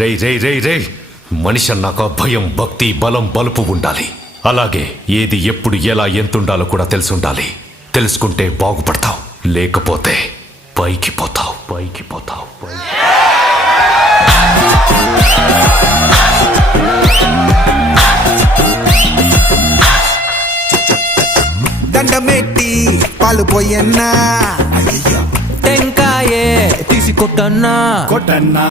రే మనిషి అన్నాక భయం, భక్తి, బలం, బలుపు ఉండాలి. అలాగే ఏది ఎప్పుడు ఎలా ఎంతుండాలో కూడా తెలుసుండాలి. తెలుసుకుంటే బాగుపడతావు, లేకపోతే పైకి పోతావు. దండమెట్టి పాలు పోయన్నా, టెంకాయే తీసి కొట్టన్నా